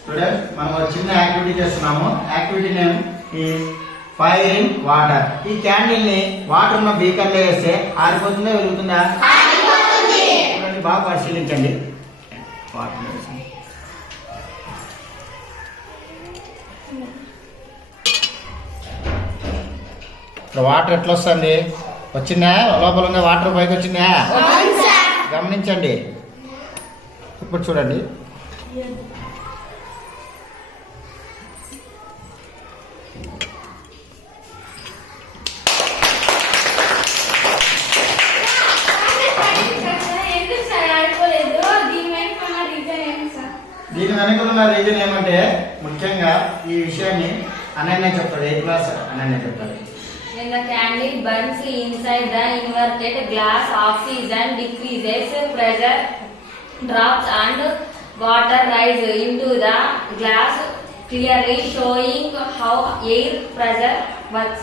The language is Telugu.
స్టూడెంట్స్ మనం ఒక చిన్న యాక్టివిటీ చేస్తున్నాము. Activity name is fire in water. ఈ క్యాండిల్ ని వాటర్ ఉన్న బీకర్ లో వేస్తే ఆరిపోతుందా వెలుగుతుందా? చూడండి, బాగా పరిశీలించండి. వాటర్ వాటర్ ఎట్లా వస్తుంది? వచ్చిందా? లోపల ఉన్న వాటర్ పైకి వచ్చిందా? గమనించండి. ఇప్పుడు చూడండి, దీని వెనక ఉన్న రీజన్ ఏమంటే ముఖ్యంగా ఈ విషయాన్ని అనన్య చెప్తాడు. 8th క్లాస్ అనన్య చెప్తాడు. When the candle burns inside the inverted glass, oxygen decreases, pressure drops and water rises into the glass, clearly showing how air pressure works.